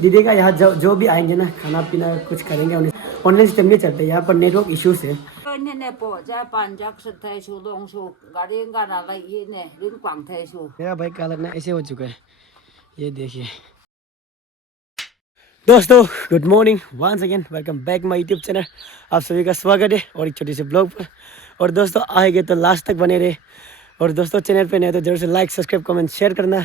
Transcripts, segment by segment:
दीदी का यहाँ जो भी आएंगे ना खाना पीना कुछ करेंगे उन्हें ऑनलाइन सिस्टम नहीं चलते यहाँ पर नेटवर्क इश्यूज है। मेरा भाई का लगना ऐसे हो चुका है, ये देखिए। दोस्तों good morning once again, welcome back my YouTube channel. आप सभी का स्वागत है और एक छोटी सी ब्लॉग पर। और दोस्तों आएंगे तो लास्ट तक बने रहे। और दोस्तों चैनल पे नए तो जरूर से लाइक सब्सक्राइब कमेंट शेयर करना।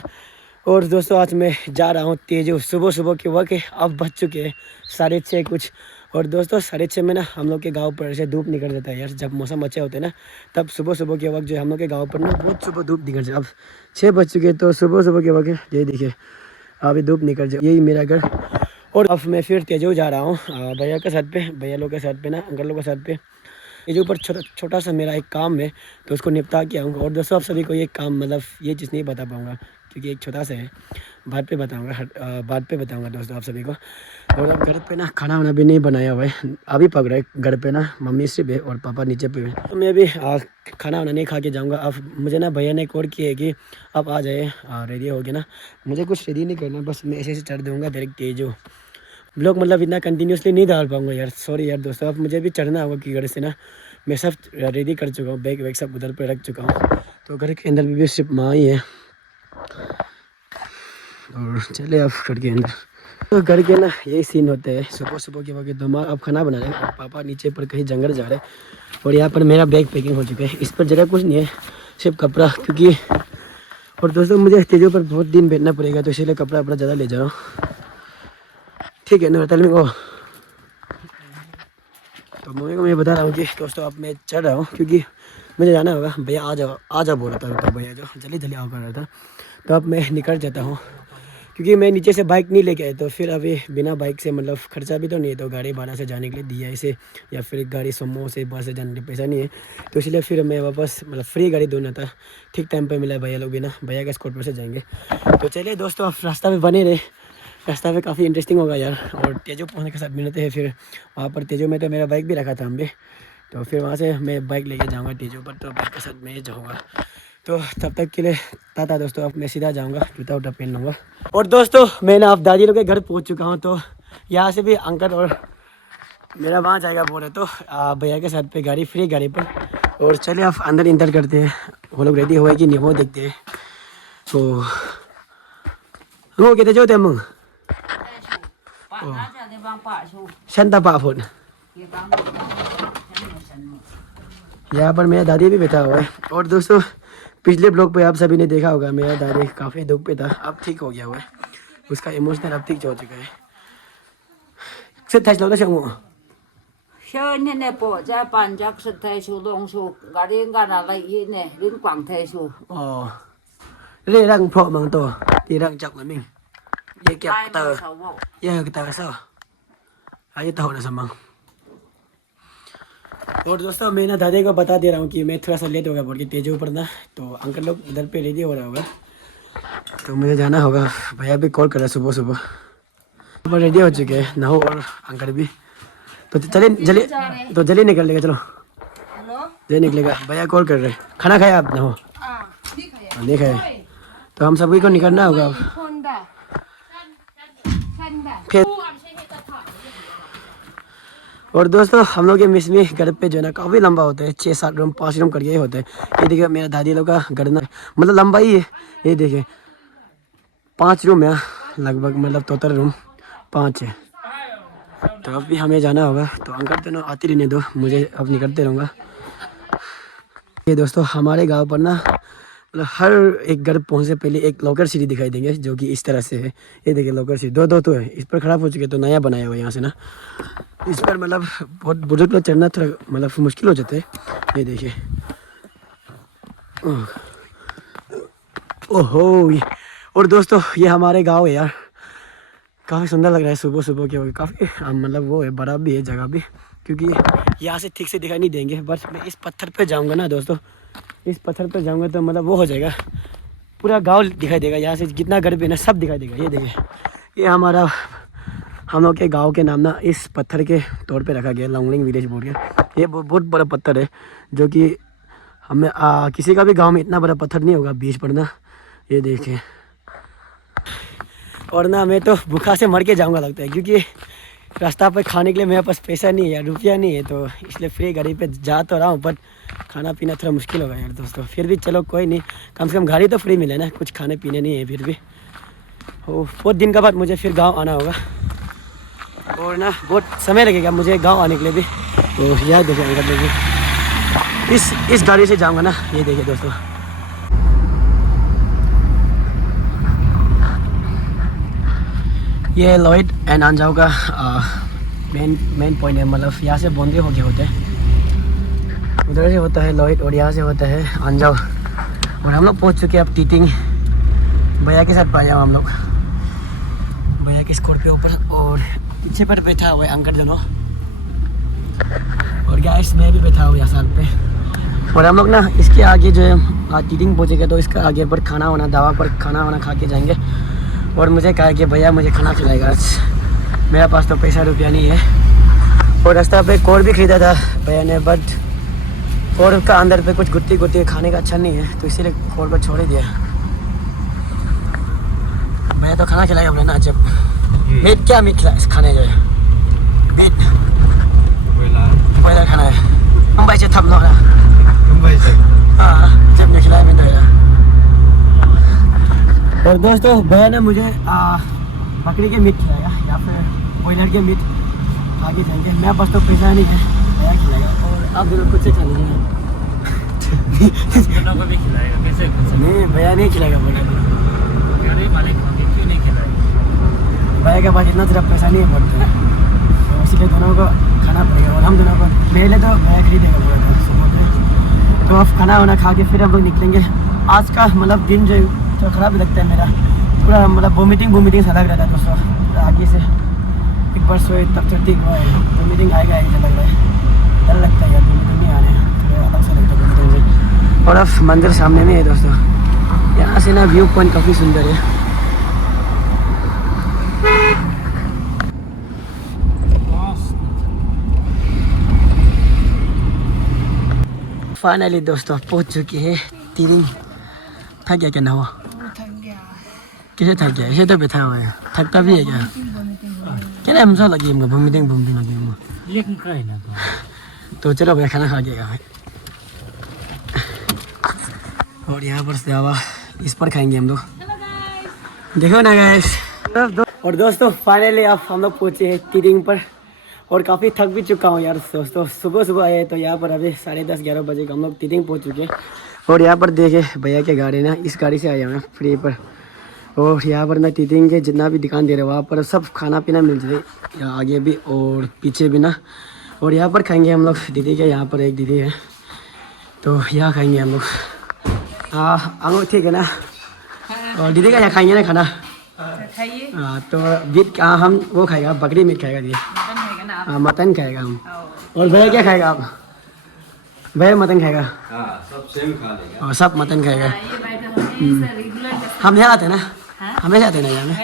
और दोस्तों आज मैं जा रहा हूँ तेजू। सुबह सुबह के वक्त है, अब बज चुके हैं 6:30 कुछ। और दोस्तों 6:30 में ना हम लोग के गांव पर ऐसे धूप निकल जाता है यार, जब मौसम अच्छे होते हैं ना तब सुबह सुबह के वक्त जो हम लोग के गांव पर ना बहुत सुबह धूप निकल जाए। अब 6 बज चुके हैं तो सुबह सुबह के वक्त ये देखिए अभी धूप निकल जाए। यही मेरा घर। और अब मैं फिर तेजू जा रहा हूँ भैया के साथ पे, भैया लोग के साथ पे ना, अंकल लोग के साथ पे। तेजू पर छोटा सा मेरा एक काम है तो उसको निपटा के आऊँगा। और दोस्तों आप सभी को ये काम मतलब ये चीज़ नहीं बता पाऊँगा क्योंकि एक छोटा सा है, बाद पे बताऊँगा दोस्तों आप सभी को। और अब घर पे ना खाना वाना भी नहीं बनाया हुआ है, अभी पक रहा है घर पे ना, मम्मी सिर्फ है और पापा नीचे पे है। तो मैं भी खाना वाना नहीं खा के जाऊँगा। अब मुझे ना भैया ने कॉल किया है कि आप आ जाए, रेडी हो गया ना। मुझे कुछ रेडी नहीं करना, बस मैं ऐसे ऐसे चढ़ दूँगा डायरेक्ट तेजू। ब्लॉग मतलब इतना कंटिन्यूसली नहीं डाल पाऊँगा यार, सॉरी यार दोस्तों। अब मुझे भी चढ़ना होगा कि घर से ना मैं सब रेडी कर चुका हूँ, बैग वैग सब उधर पे रख चुका हूँ। तो घर के अंदर भी सिर्फ माँ ही है। और चले अब घर के अंदर। तो घर के ना यही सीन होते हैं सुबह सुबह के वक्त। तो माँ अब खाना बना रहे हैं और पापा नीचे पर कहीं जंगल जा रहे हैं। और यहाँ पर मेरा बैग पैकिंग हो चुका है, इस पर जगह कुछ नहीं है सिर्फ कपड़ा, क्योंकि और दोस्तों मुझे तेजू पर बहुत दिन बैठना पड़ेगा तो इसीलिए कपड़ा अपना ज़्यादा ले जा रहा हूँ। ठीक है ना, तल को तो मम्मी को मैं बता रहा हूँ कि दोस्तों अब मैं चढ़ रहा हूँ क्योंकि मुझे जाना होगा। भैया आ जा बोल रहा था, तो भैया जो जल्दी जल्दी आओ कर रहा था। तो अब मैं निकल जाता हूँ क्योंकि मैं नीचे से बाइक नहीं लेके आया, तो फिर अभी बिना बाइक से मतलब खर्चा भी तो नहीं है, तो गाड़ी भाड़ा से जाने के लिए दिया इसे, या फिर गाड़ी सोमो से बस से जाने के लिए पैसा नहीं है। तो इसलिए फिर मैं वापस मतलब फ्री गाड़ी ढूंढना था। ठीक टाइम पे मिला, भैया लोग भी ना भैया के स्कॉर्पियो से जाएंगे। तो चलिए दोस्तों आप रास्ता में बने रहे, रास्ता में काफ़ी इंटरेस्टिंग होगा यार। और तेजू पहुँचने के साथ मिलते हैं फिर वहाँ पर। तेजू में तो मेरा बाइक भी रखा था हम भी, तो फिर वहाँ से मैं बाइक लेके जाऊँगा तेजू पर, तो बाइक के साथ मैं जाऊँगा। तो तब तक के लिए टाटा दोस्तों। अब मैं सीधा जाऊँगा, जूता उटा पहन लूँगा। और दोस्तों मैं ना अब दादी लोग के घर पहुँच चुका हूँ। तो यहाँ से भी अंकल और मेरा वहाँ जाएगा बोल रहे, तो भैया के साथ पे गाड़ी फ्री गाड़ी पर। और चलिए आप अंदर इंटर करते हैं, वो लोग रेडी हुए कि नहीं वो देखते हैं। तो वो कहते जो तेम संता पाफुन। यहाँ पर मेरा दादी भी बैठा हुआ है। और दोस्तों पिछले ब्लॉग पे आप सभी ने देखा होगा मेरा दादी काफ़ी दुख पे था, अब ठीक हो गया हुआ है, उसका इमोशनल अब ठीक हो चुका है। सिर्फ थैच लो शंगू ओ रे रंग प्रो मंग तो ती रंग चक लमिंग ये क्या तờ ये tờ sao ये तो होना समंग। और दोस्तों मैं ना दादी को बता दे रहा हूँ कि मैं थोड़ा सा लेट होगा बोल के तेजू पर ना, तो अंकल लोग इधर पे रेडी हो रहा होगा, तो मुझे जाना होगा। भैया भी कॉल कर रहा है सुबह सुबह, सुबह रेडी हो चुके हैं नहो और अंकल भी। तो जल्दी निकल लेगा, चलो जल्दी निकलेगा। भैया कॉल कर रहे हैं। खाना खाया आप नहो? नहीं खाया, तो हम सभी को निकलना होगा फिर। और दोस्तों हम लोग के मिस में घर पे जो है ना काफ़ी लंबा होता है, 6-7 रूम 5 रूम करके होता है। ये देखिए मेरा दादी लोग का घर ना मतलब लंबा ही है, ये देखिए 5 रूम है लगभग, मतलब टोटल रूम 5 है। तो अब भी हमें जाना होगा, तो अंकल तो ना आती रहने दो, मुझे अब निकलते रहूँगा। ये दोस्तों हमारे गाँव पर ना मतलब हर एक घर पहुँचने से पहले एक लॉकर सीढ़ी दिखाई देंगे जो कि इस तरह से है। ये देखिए लॉकर सीढ़ी दो तो है, इस पर ख़राब हो चुके तो नया बनाया हुआ है यहाँ से ना। इस पर मतलब बहुत बुजुर्ग लोग चढ़ना थोड़ा मतलब मुश्किल हो जाता है। ये देखिए ओहो। और दोस्तों ये हमारे गांव है यार, काफ़ी सुंदर लग रहा है सुबह सुबह के वक्त। काफ़ी मतलब वो है, बड़ा भी है जगह भी, क्योंकि यहाँ से ठीक से दिखाई नहीं देंगे। बस मैं इस पत्थर पे जाऊँगा ना दोस्तों, इस पत्थर पे जाऊँगा तो मतलब वो हो जाएगा, पूरा गांव दिखाई देगा। यहाँ से जितना घर पे ना सब दिखाई देगा। ये देखिए ये हमारा हम लोग के गांव के नाम ना इस पत्थर के तौर पे रखा गया, लॉन्गलिंग विलेज बोल के। ये बहुत बड़ा पत्थर है जो कि हमें किसी का भी गांव में इतना बड़ा पत्थर नहीं होगा बीच पर ना। ये देखिए और ना मैं तो भूखा से मर के जाऊँगा लगता है, क्योंकि रास्ता पर खाने के लिए मेरे पास पैसा नहीं है यार, रुपया नहीं है, तो इसलिए फ्री गाड़ी पे जा तो रहा हूँ, बट खाना पीना थोड़ा मुश्किल होगा यार दोस्तों। फिर भी चलो कोई नहीं, कम से कम गाड़ी तो फ्री मिले ना, कुछ खाने पीने नहीं है फिर भी। ओ बहुत दिन के बाद मुझे फिर गांव आना होगा, और ना बहुत समय लगेगा मुझे गांव आने के लिए भी। तो यह देखें अंकल लोग, इस गाड़ी से जाऊँगा ना, ये देखिए दोस्तों। ये लॉयड एंड अंजाव का मेन पॉइंट है, मतलब यहाँ से बॉन्डरी होके होते हैं, उधर से होता है लॉयड और यहाँ से होता है अंजाव। और हम लोग पहुँच चुके हैं अब टीटिंग, भैया के साथ पाया हम लोग, भैया के स्कॉर्पियो पर, और पीछे पर बैठा हुआ है अंकल दोनों, और गाइस मैं भी बैठा हुआ यहाँ साल पे। और हम लोग ना इसके आगे जो है टीटिंग पहुँचेगा, तो इसका आगे पर खाना वाना दावा पर खाना वाना खा के जाएंगे। और मुझे कहा कि भैया मुझे खाना खिलाएगा आज, मेरा पास तो पैसा रुपया नहीं है। और रास्ता पे कोर भी खरीदा था भैया ने, बट कोर का अंदर पे कुछ गुट्टी गुट्टी खाने का अच्छा नहीं है, तो इसीलिए कोर को छोड़ ही दिया। भैया तो खाना खिलाएगा बोले ना, जब मीट क्या मीट खिला खाने जो है मीट खाना है, हम भाई से थम लो ना, हाँ जब नहीं खिलाया मैं तो। और दोस्तों भैया ने मुझे बकरी के मीट खिलाया या फिर बॉयलर के मीट आगे जाएंगे, मेरे पास तो पैसा नहीं है, भैया खिलाएगा। और आप दोनों खुद से खा लीजिए। दोनों को भी खिलाएगा कैसे? नहीं भैया नहीं खिलाएगा, बोला मालिक क्यों नहीं खिलाएगा, भैया के पास इतना सिर्फ पैसा नहीं है बोलते हैं, तो इसीलिए दोनों को खाना पड़ेगा। और हम दोनों को पहले तो भैया खरीदेगा बोला था सुबह में, तो अब खाना वाना खा के फिर हम लोग निकलेंगे। आज का मतलब दिन जो तो ख़राब लगता है मेरा, पूरा मतलब वोमिटिंग सा लग रहा था दोस्तों। आगे से एक बार सोए तब तो ठीक हुआ है, वोमिटिंग आएगा ऐसा लग रहा है, डर लगता है यार, वोमिटिंग नहीं आ रहे हैं, थोड़ा अलग सा लगता है वोमिटिंग से। और अब मंदिर सामने में है दोस्तों, यहाँ से ना व्यू पॉइंट काफ़ी सुंदर है। फाइनली दोस्तों पहुँच चुके हैं टीटिंग। थक गया क्या ना हुआ? कैसे थक गया? ऐसे तो बैठा हुआ है, थकता भी है क्या? क्या ना हमसे लगी हमको वोमिटिंग लगी हमको। तो चलो भैया खाना खा गया भाई, और यहाँ पर दावा इस पर खाएंगे हम लोग, देखो ना गाइस। और दोस्तों फाइनली अब हम लोग पहुँचे हैं टीटिंग पर, और काफ़ी थक भी चुका हूँ यार दोस्तों। सुबह आए तो यहाँ पर अभी 10:30-11 बजे हम लोग टीटिंग पहुँच चुके हैं। और यहाँ पर देखे भैया के गाड़ी ना, इस गाड़ी से आए हुए हैं फ्री पर। और यहाँ पर ना टीटिंग के जितना भी दुकान दे रहे वहाँ पर सब खाना पीना मिल जाए, आगे भी और पीछे भी ना। और यहाँ पर खाएंगे हम लोग दीदी के, यहाँ पर एक दीदी है तो यहाँ खाएंगे हम लोग। हाँ ठीक है ना, और दीदी का यहाँ खाएंगे ना खाना। हाँ तो बीट हम वो खाएगा, बकरी मीट खाएगा दीदी, हाँ मटन खाएगा हम। और भैया क्या खाएगा आप? भैया मटन खाएगा, सब सेम खा लेगा, और सब मटन खाएगा। हम यहाँ आते हैं ना, हमेशा आते हैं ना यहाँ में।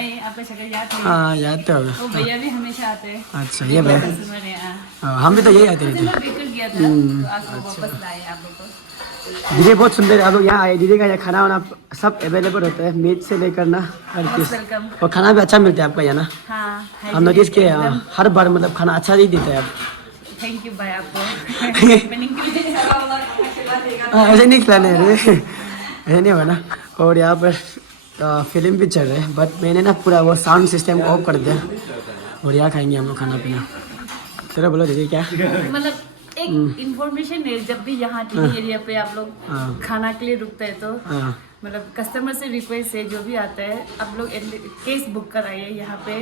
हाँ याद तो होगा, भैया भी हमेशा आते हैं। अच्छा ये भैया, हम भी तो यही आते हैं। दीदी बहुत सुंदर है, आप लोग यहाँ आए, दीदी का यहाँ खाना वाना सब अवेलेबल होता है, मीट से लेकर ना हर चीज़, और खाना भी अच्छा मिलता है आपका यहाँ ना। हम नोटिस किए हर बार मतलब खाना अच्छा ही देता है आप। थैंक यू भाई आपको। ऐसे नहीं खिलाने ऐसे नहीं हुआ ना। और यहाँ पर फिल्म भी चल रहा है, बट मैंने ना पूरा वो साउंड सिस्टम ऑफ कर दिया। और यहाँ खाएंगे हम लोग खाना पीना। चलो बोलो दीदी क्या मतलब एक इन्फॉर्मेशन है, जब भी यहाँ टीटिंग एरिया पे आप लोग खाना के लिए रुकते हैं तो मतलब कस्टमर से रिक्वेस्ट है, जो भी आता है आप लोग केस बुक कराइए। यहाँ पे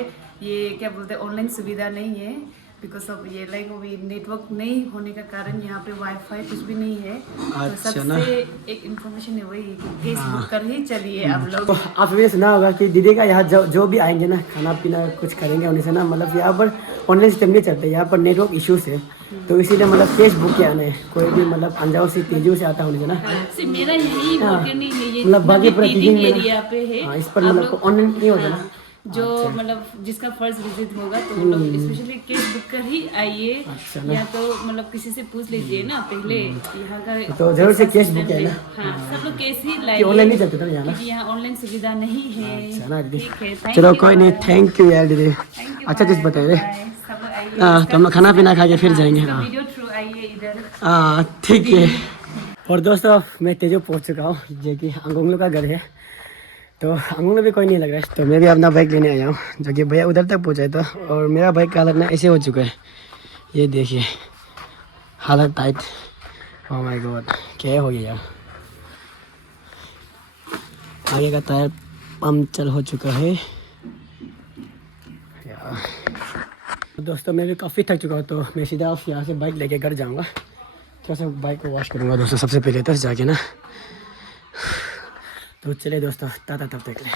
ये क्या बोलते हैं ऑनलाइन सुविधा नहीं है, बिकॉज ऑफ ये लाइक वो नेटवर्क नहीं होने का कारण यहाँ पे वाईफाई कुछ भी नहीं है। तो सबसे एक इन्फॉर्मेशन है वही कि केस बुक कर ही चलिए आप लोग। तो आप भी सुना होगा कि दीदी का यहाँ जो भी आएंगे ना खाना पीना कुछ करेंगे उन्हें से ना, मतलब यहाँ पर ऑनलाइन सिस्टम नहीं चलता है, यहाँ पर नेटवर्क इश्यूज है, तो इसीलिए मतलब फेसबुक के आने कोई भी मतलब अंजाव से तेजू से आता होने से ना, मेरा यही नहीं है, ये मतलब बाकी पूरा टीटिंग एरिया पे है, इस पर मतलब ऑनलाइन नहीं होता ना, जो मतलब जिसका फर्स्ट विजिट होगा तो वो लोग स्पेशली केस बुक कर ही आइए, या तो मतलब किसी से पूछ लीजिए ना पहले यहाँ का। तो जरूर से केस बुक है ना। हाँ, सब लोग केस ही कि ऑनलाइन नहीं चलते था यहाँ ना। क्योंकि यहाँ ऑनलाइन सुविधा नहीं है। अच्छा ना दीदी, ठीक है, thank चलो you, कोई नहीं, bye. थैंक यू यार दीदी, Thank you, अच्छा चीज़ bye, बताए रे। bye. सब लोग आइए, हाँ, तो हम लोग खाना पीना खा के फिर जाएंगे। इसका हाँ वीडियो थ्रू आइए इधर। हाँ ठीक है। और दोस्तों मैं तेजो पहुँच चुका हूँ, जो कि अंगोंगलो का घर है। तो अंगोंगलो भी कोई नहीं लग रहा है, तो मैं भी अपना बाइक लेने आया हूँ, जो कि भैया उधर तक पहुँचाया था। और मेरा बाइक का हालत ना ऐसे हो चुका है, ये देखिए हालत टाइट। ओह माय गॉड, क्या हो गया यार। आगे का टायर पंक्चर हो चुका है यार। दोस्तों मैं भी काफ़ी थक चुका हूँ, तो मैं सीधा यहाँ से बाइक लेके घर जाऊँगा। थोड़ा सा बाइक को वॉश करूँगा दोस्तों सबसे पहले तो जाके ना। तो चले दोस्तों, टाटा तब तक ले।